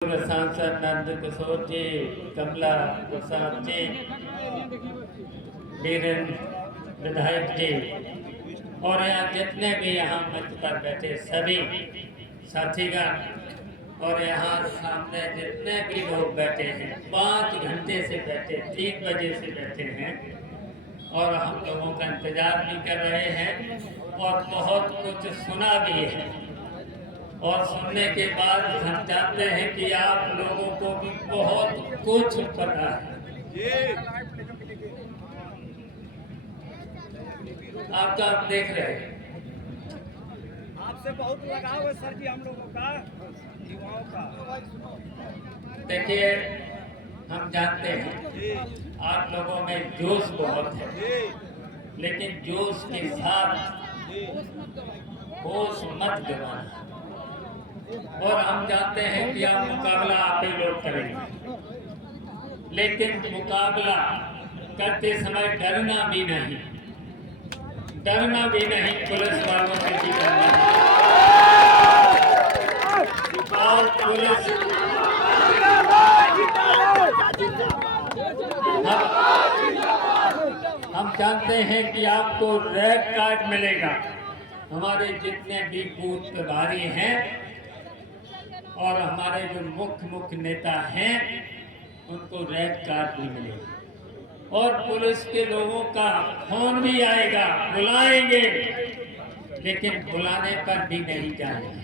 सांसद नंद किशोर जी, कमला प्रसाद जी, वीरेंद्र विधायक जी और यहाँ जितने भी यहाँ मंच पर बैठे सभी साथीगण और यहाँ सामने जितने भी लोग बैठे हैं, 5 घंटे से बैठे, 3 बजे से बैठे हैं और हम लोगों का इंतजार भी कर रहे हैं और बहुत कुछ सुना भी है। और सुनने के बाद हम चाहते हैं कि आप लोगों को भी बहुत कुछ पता है। आप तो आप देख रहे हैं, आपसे बहुत लगाव है सर जी हम लोगों का, युवाओं का। देखिए, हम जानते हैं आप लोगों में जोश बहुत है, लेकिन जोश के साथ होश मत गवाना। और हम जानते हैं कि आप मुकाबला आप ही लोग करेंगे, लेकिन मुकाबला करते समय डरना भी नहीं, पुलिस वालों से भी डरना और पुलिस हम जानते हैं कि आपको रेड कार्ड मिलेगा। हमारे जितने भी बूथ प्रभारी हैं और हमारे जो मुख्य नेता हैं उनको रेड कार्ड भी मिलेगा और पुलिस के लोगों का फोन भी आएगा, बुलाएंगे, लेकिन बुलाने पर भी नहीं जाएंगे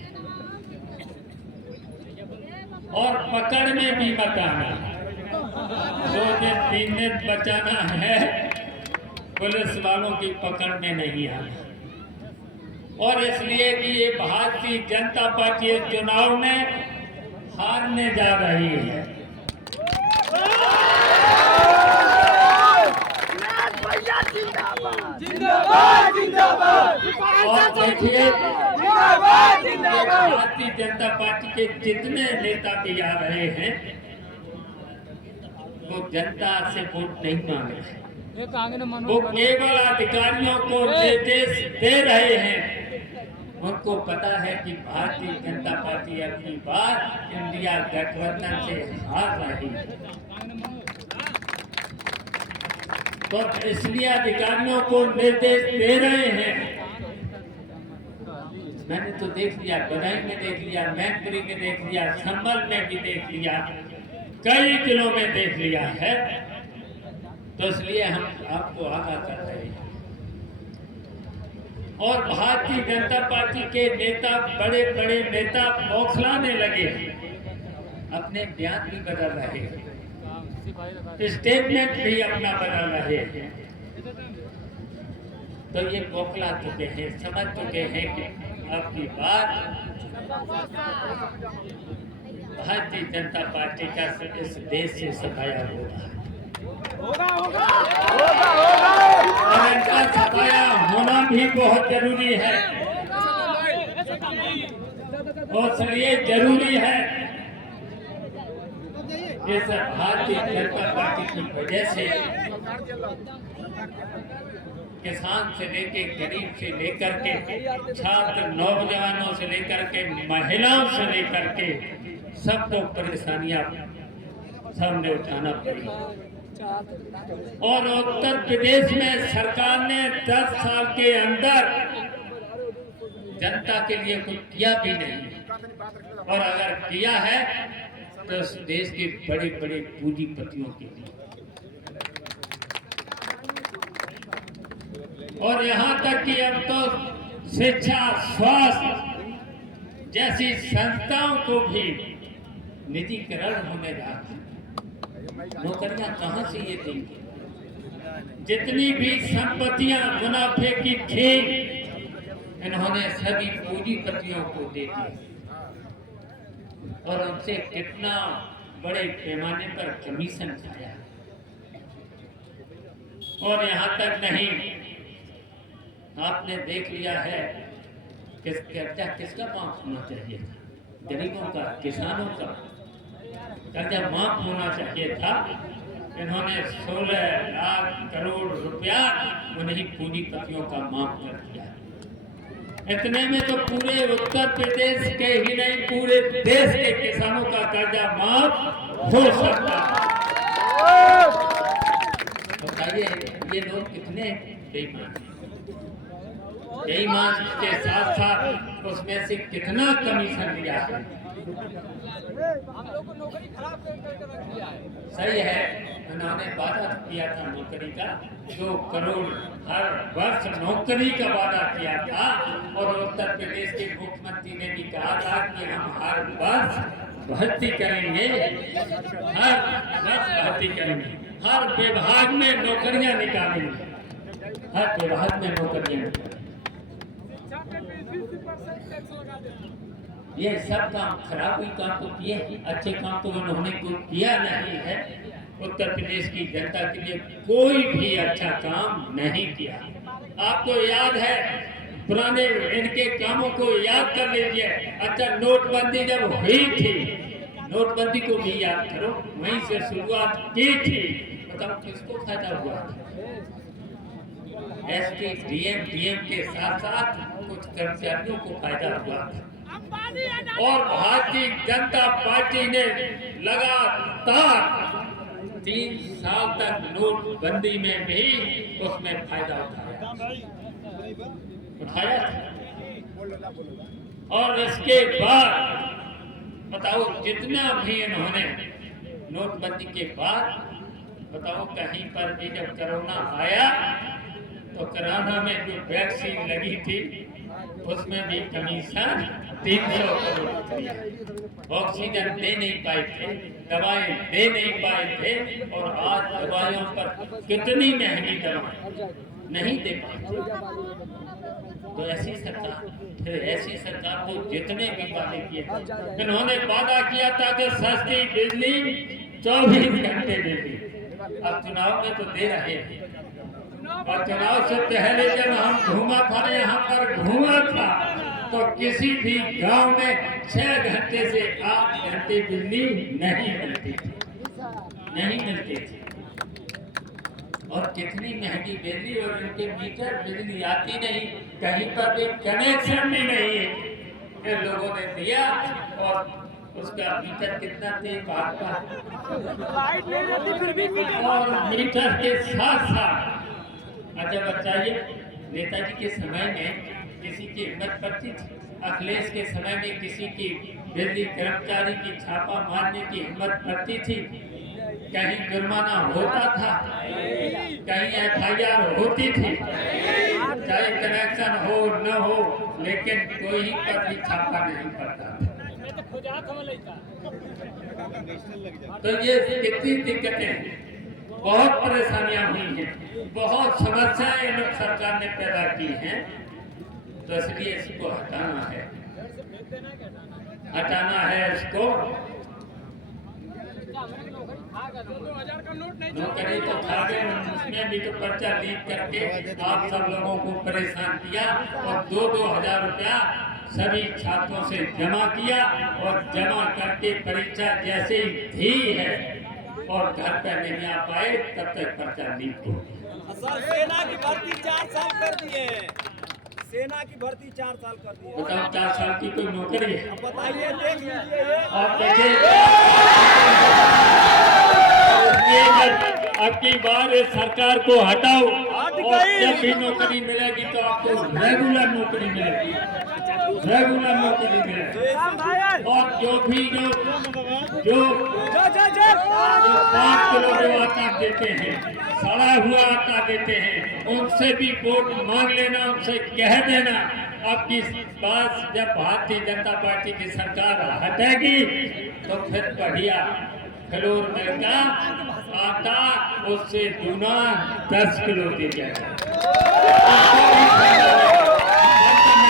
और पकड़ने भी मत आना। 2 दिन 3 दिन बचाना है, पुलिस वालों की पकड़ने नहीं आना। और इसलिए कि ये भारतीय जनता पार्टी इस चुनाव में हारने जा रही है। और देखिए, भारतीय जनता पार्टी के जितने नेता भी आ रहे हैं वो जनता से वोट नहीं मांग रहे हैं, वो केवल अधिकारियों को निर्देश दे रहे हैं। उनको पता है कि भारतीय जनता पार्टी अगली बार इंडिया गठबंधन से हार रही है, तो इसलिए अधिकारियों को निर्देश दे रहे हैं। मैंने तो देख लिया, बदायूं में देख लिया, मैनपुरी में देख लिया, संभल में भी देख लिया, कई जिलों में देख लिया है, तो इसलिए हम आपको आगाह कर रहे हैं। और भारतीय जनता पार्टी के नेता, बड़े बड़े नेता बौखलाने लगे हैं, अपने बयान भी बदल रहे हैं, स्टेटमेंट भी अपना बदल रहे हैं। तो ये बौखला चुके हैं, समझ चुके हैं कि अब की बात भारतीय जनता पार्टी का इस देश से सफाया होगा। और इनका सफाया होना भी बहुत जरूरी है, और इसलिए जरूरी है इस भारतीय जनता पार्टी की वजह से किसान से लेके गरीब से लेकर के छात्र नौजवानों से लेकर के महिलाओं से लेकर के सबको परेशानियां सामने उठाना पड़ी। और उत्तर प्रदेश में सरकार ने 10 साल के अंदर जनता के लिए कुछ किया भी नहीं, और अगर किया है तो इस देश के बड़े बड़े पूंजीपतियों के लिए। और यहाँ तक कि अब तो शिक्षा, स्वास्थ्य जैसी संस्थाओं को भी निजीकरण होने जा रहा है। नौकरियां कहाँ से ये देंगे? जितनी भी संपत्तियां मुनाफे की थी, इन्होंने सभी पूंजीपतियों को दे दी और उनसे कितना बड़े पैमाने पर कमीशन खाया। और यहाँ तक नहीं, आपने देख लिया है कि कर्जा किसका माफ होना चाहिए था? गरीबों का, किसानों का कर्जा माफ होना चाहिए था। इन्होंने 16 लाख करोड़ रुपया उन्हीं पूंजीपतियों का माफ कर दिया। इतने में तो पूरे उत्तर प्रदेश के ही नहीं पूरे देश के किसानों का कर्जा माफ हो सकता है। बताइए ये लोग कितने बेईमान हैं। बेईमान के साथ साथ उसमें से कितना कमीशन लिया है। हम लोग को नौकरी खराब करके रख दिया है। सही है, उन्होंने वादा किया था नौकरी का 2 करोड़ हर वर्ष नौकरी का वादा किया था। और उत्तर प्रदेश के मुख्यमंत्री ने भी कहा था कि हम हर वर्ष भर्ती करेंगे, हर वर्ष भर्ती करेंगे, हर विभाग में नौकरियां निकालेंगे, हर विभाग में नौकरियां निकालेंगे। ये सब काम खराब हुई काम तो किए, अच्छे काम तो उन्होंने कोई किया नहीं है। उत्तर प्रदेश की जनता के लिए कोई भी अच्छा काम नहीं किया। आपको याद है पुराने इनके कामों को याद कर लीजिए। अच्छा, नोटबंदी जब हुई थी, नोटबंदी को भी याद करो, वहीं से शुरुआत की थी। बताओ किसको फायदा हुआ था? एसटी डीएम के साथ साथ कुछ कर्मचारियों को फायदा हुआ था। और भारतीय जनता पार्टी ने लगातार 3 साल तक नोटबंदी में भी उसमें फायदा उठाया था। और इसके बाद बताओ जितना भी इन्होंने नोटबंदी के बाद बताओ कहीं पर भी जब कोरोना आया तो कोरोना में जो वैक्सीन लगी थी उसमें भी कमीशन 300 करोड़ दिया। ऑक्सीजन दे नहीं पाए थे, दवाएं दे नहीं पाए थे। और आज दवाइयों पर कितनी महंगी दवाएं नहीं दे पाए थे। तो ऐसी सरकार, फिर ऐसी सरकार को जितने भी वादे किए थे, इन्होंने वादा किया था कि सस्ती बिजली 24 घंटे देगी। अब चुनाव में तो दे रहे हैं। और चुनाव से पहले जब हम घूमा था, यहाँ पर घूमा था, तो किसी भी गांव में 6 घंटे से 8 घंटे बिजली नहीं मिलती थी, नहीं मिलती थी। और कितनी महंगी बिजली, और इनके मीटर बिजली आती नहीं, कहीं पर भी कनेक्शन भी नहीं है। फिर लोगों ने दिया और उसका मीटर कितना तेज भागता, और मीटर के साथ साथ अच्छा बताइए, नेताजी के समय में किसी की हिम्मत पड़ती थी? अखिलेश के समय में किसी की बिजली कर्मचारी की छापा मारने की हिम्मत पड़ती थी? कहीं जुर्माना होता था? कहीं FIR होती थी? चाहे कनेक्शन हो न हो, लेकिन कोई पर भी छापा नहीं पड़ता था। तो ये कितनी दिक्कतें, बहुत परेशानियां हुई हैं, बहुत समस्याएं लोग सरकार ने पैदा की हैं। तो इसलिए इसको हटाना है, हटाना है इसको। नौकरी तो खा गए, उसमें भी तो पर्चा लीक करके आप सब लोगों को परेशान किया। और 2-2 हजार रुपया सभी छात्रों से जमा किया, और जमा करके परीक्षा जैसे ही थी है और घर पर नहीं आ पाए तब तक पर्चा लीक हो गया। सर, सेना की भर्ती 4 साल कर दिए, सेना की भर्ती 4 साल कर दिए। बताओ 4 साल की कोई नौकरी है? अब बताइए, देख लीजिए ये। और देखिए अब की बार इस सरकार को हटाओ, और जब भी नौकरी मिलेगी तो आपको रेगुलर नौकरी मिलेगी, रेगुलर नौकरी मिलेगी। और जो 5 किलो जो आटा देते हैं, सड़ा हुआ आटा देते हैं, उनसे भी वोट मांग लेना, उनसे कह देना आपकी बात जब भारतीय जनता पार्टी की सरकार हटेगी तो फिर बढ़िया फ्लोर मिल का आटा उससे दूना 10 किलो दे जाएगा।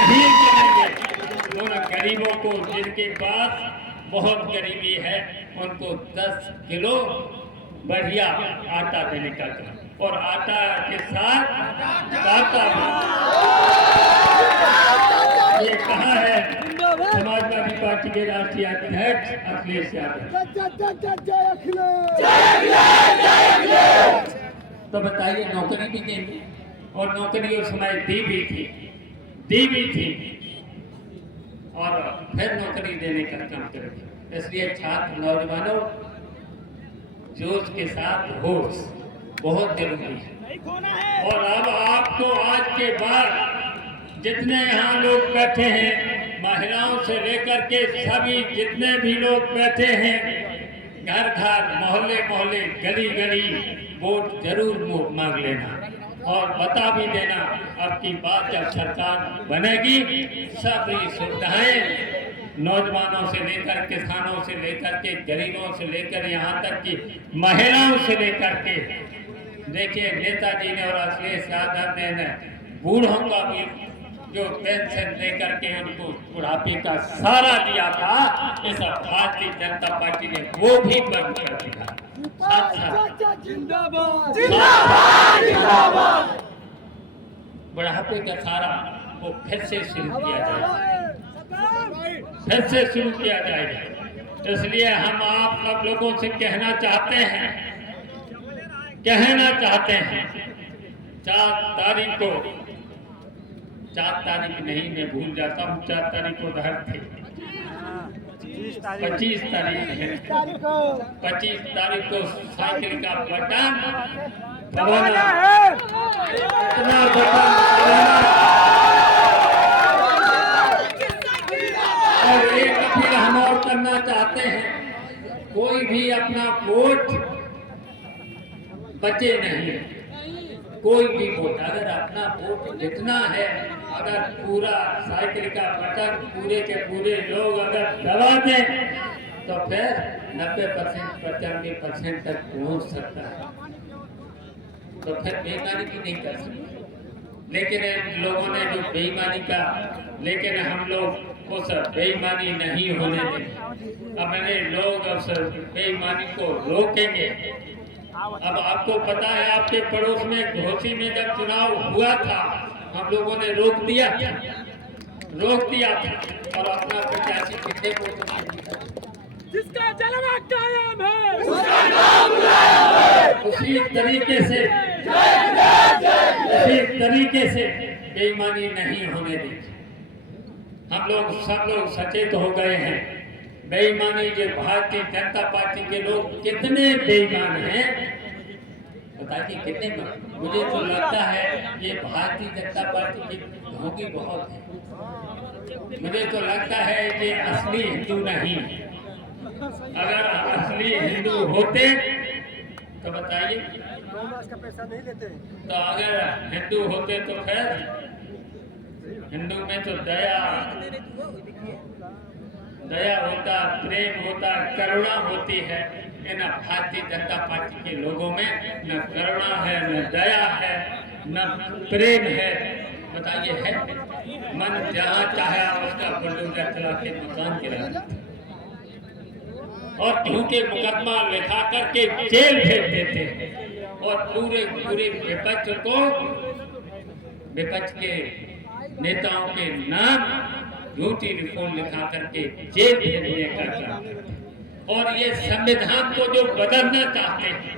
नहीं करेंगे। उन गरीबों को जिनके पास बहुत गरीबी है उनको 10 किलो बढ़िया आटा देने का काम, और आटा के साथ आटा भी। ये कहाँ है समाजवादी पार्टी के राष्ट्रीय अध्यक्ष अखिलेश यादव? तो बताइए नौकरी भी देंगे, और नौकरी उस समय दी भी थी। दी भी थी और फिर नौकरी देने का काम करेंगे। इसलिए छात्र नौजवानों, जोश के साथ होश बहुत जरूरी है। नहीं खोना है। और अब आपको आज के बाद जितने यहाँ लोग बैठे हैं, महिलाओं से लेकर के सभी जितने भी लोग बैठे हैं, घर घर मोहल्ले मोहल्ले गली गली वोट जरूर मांग लेना और बता भी देना अब की बात जब सरकार बनेगी सभी सुविधाएं नौजवानों से लेकर किसानों से लेकर के गरीबों से लेकर यहाँ तक कि महिलाओं से लेकर के, देखिए नेताजी ने और अखिलेश यादव ने बूढ़ों का भी जो पेंशन लेकर के उनको बुढ़ापे का सारा दिया था, इस भारतीय जनता पार्टी ने वो भी बंद कर दिया। बुढ़ापे का सारा वो फिर से शुरू किया जाएगा, फिर से शुरू किया जाएगा। इसलिए हम आप सब लोगों से कहना चाहते हैं 4 तारीख नहीं, मैं भूल जाता हूँ, 4 तारीख को घर थे, 25 तारीख है, 25 तारीख को साइकिल का बटन दबाना है, इतना बटन और एक फिर हम और करना चाहते हैं, कोई भी अपना वोट बचे नहीं, कोई भी वोट अगर अपना वोट जितना है, अगर पूरा साइकिल का बटन पूरे के पूरे लोग अगर दबा दें तो फिर 90% 95% तक पहुंच सकता है, तो फिर बेईमानी भी नहीं कर सकते। लेकिन इन लोगों ने जो बेईमानी का, लेकिन हम लोग उस बेईमानी नहीं होने देंगे। अपने लोग उस बेईमानी को रोकेंगे। अब आपको पता है आपके पड़ोस में घोसी में जब चुनाव हुआ था, हम लोगों ने रोक दिया और अपना प्रत्याशी कितने जिसका जलवा कायम है उसी तरीके से बेईमानी नहीं होने दी। हम लोग सब लोग सचेत हो गए हैं। बेईमानी जो भारतीय जनता पार्टी के लोग कितने बेईमान हैं बताइए, कितने? मुझे तो लगता है ये भारतीय जनता पार्टी की धोखी बहुत है। मुझे तो लगता है ये असली हिंदू नहीं। अगर असली हिंदू होते तो बताइए, तो अगर हिंदू होते तो फिर हिंदू में तो दया होता, प्रेम होता, करुणा होती है। इन भारतीय जनता पार्टी के लोगों में न करुणा है, न दया है, न प्रेम है। बताइए, है? मन जहाँ चाहे उसका बुलडोजर चला के मकान गिरा देते और झूठे मुकदमा लिखा करके जेल भेज देते हैं और पूरे विपक्ष के नेताओं के नाम झूठी रिपोर्ट लिखा करके जेल भेजने का काम करते हैं। और ये संविधान को जो बदलना चाहते हैं,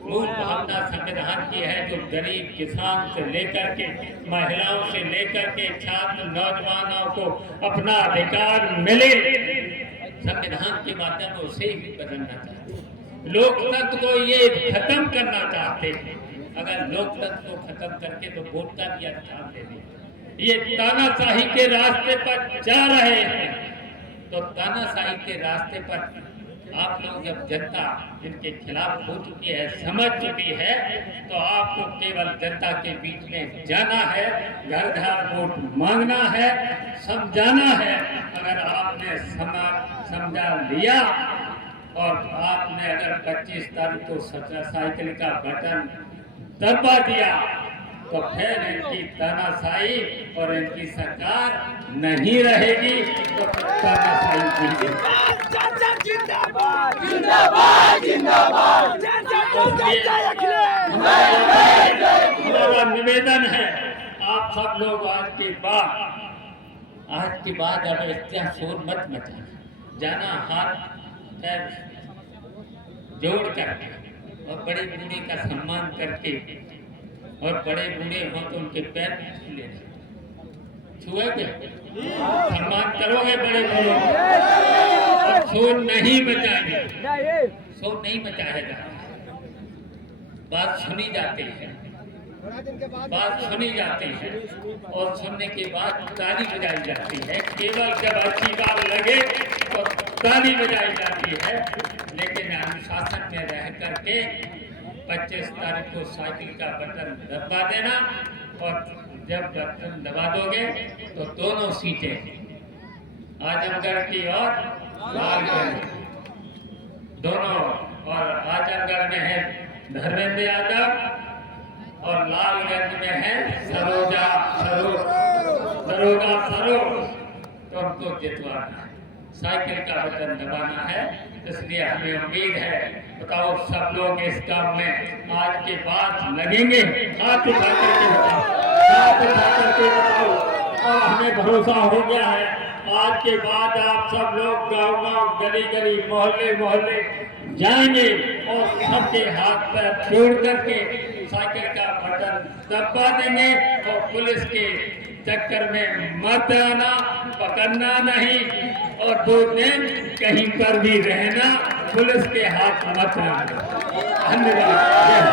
मूल भावना संविधान की है जो गरीब किसान से लेकर के महिलाओं से लेकर के छात्र नौजवानों को अपना अधिकार मिले, संविधान के माध्यम से ही बदलना चाहते हैं। लोकतंत्र को ये खत्म करना चाहते हैं। अगर लोकतंत्र को खत्म करके तो वोट का भी अधिकार दे दें। ये तानाशाही के रास्ते पर जा रहे हैं, तो तानाशाही के रास्ते पर आप लोग जब जनता इनके खिलाफ हो चुकी है, समझ चुकी है, तो आपको केवल जनता के बीच में जाना है, घर घर वोट मांगना है, समझाना है। अगर आपने समझा लिया और आपने अगर 25 तारीख को साइकिल का बटन दबा दिया तो फिर इनकी तानाशाही और इनकी सरकार नहीं रहेगी। तो तानाशाही हमारा निवेदन है, आप सब लोग आज के बाद अब इतना शोर मत मचाना, जाना हाथ पैर जोड़ करके और बड़े बूढ़े का सम्मान करके, और बड़े बूढ़े हो तो उनके पैर छू लेना। छुए के सम्मान करोगे बड़े बड़े और शोर नहीं मचाएंगे, शोर नहीं मचाएगा। बात सुनी जाती है, बात सुनी जाती है और सुनने के बाद ताली बजाई जाती है। केवल जब अच्छी बात लगे तो ताली बजाई जाती है, लेकिन अनुशासन में रह करके 25 तारीख को साइकिल का बटन दबा देना और जब बटन दबा दोगे तो दोनों सीटें आजमगढ़ की और लालगंज दोनों, और आजमगढ़ में है धर्मेंद्र यादव और लालगंज में है सरोगा सरोज, तो उनको जितवाना है, साइकिल का बटन दबाना है। इसलिए हमें उम्मीद है, बताओ सब लोग इस काम में आज के बाद लगेंगे, हाथ उठा करके बताओ, हाथ उठा करके बताओ। और हमें भरोसा हो गया है आज के बाद आप सब लोग गाँव-गाँव, गली-गली, मोहल्ले जाएंगे और सबके हाथ पर छोड़ करके साइकिल का बटन दबा देंगे और पुलिस के चक्कर में मत आना, पकड़ना नहीं और 2 दिन कहीं पर भी रहना, पुलिस के हाथ मत आना। धन्यवाद।